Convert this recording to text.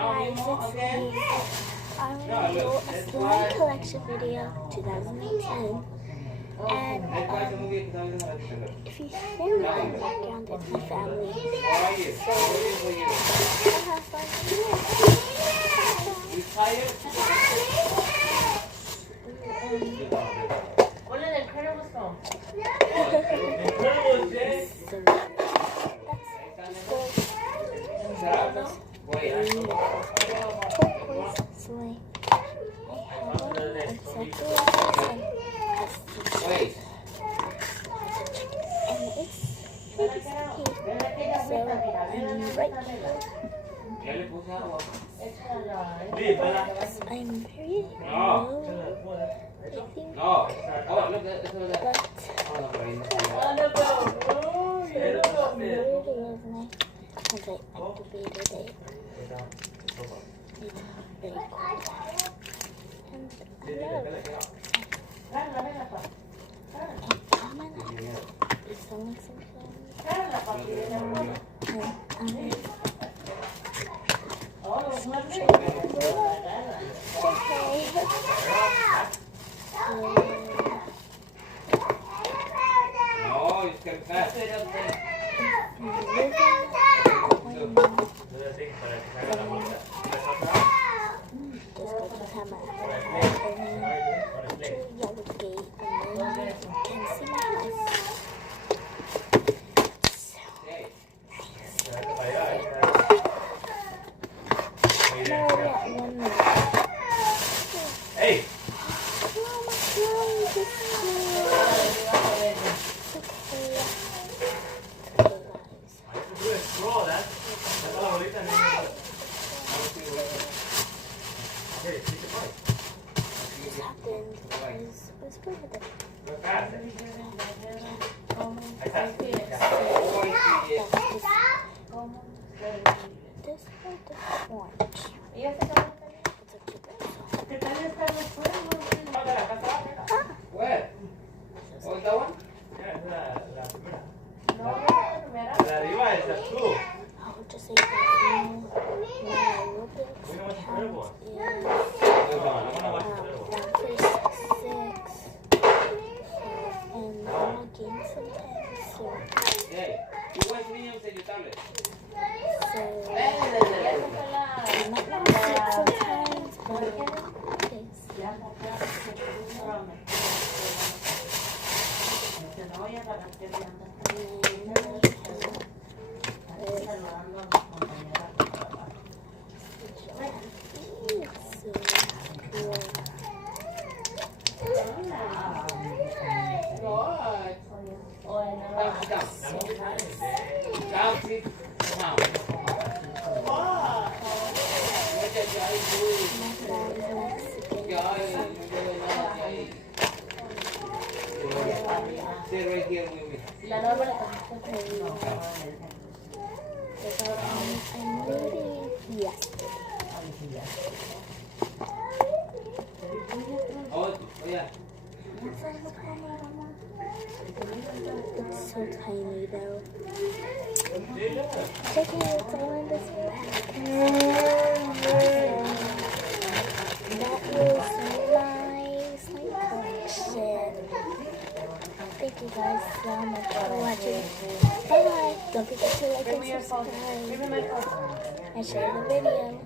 guys, it's me. I'm going to do a slime collection video 2018. And if you hear me in the background, it's my family. So, I'll have fun What an incredible song. Turquoise sleigh. I have one exactly like this one. And it's pretty cute. So I'm right here. I'm very low, I think. As I activated it, it's very cool. And I love and comment is selling Hey! This one is orange. Where? Oh, that one? La arriba is the blue. I would just say that my aerobics count is 136, and I'm again sometimes, so You watch Minions in your tablet? I might not see it sometimes, but it is. Stay right here with me. I'm reading yesterday. Oh yeah. It's so tiny though. Check it, it's all in this bag. That was my slime collection. Thank you guys so much for watching. Bye bye. Don't forget to like and subscribe and share the video.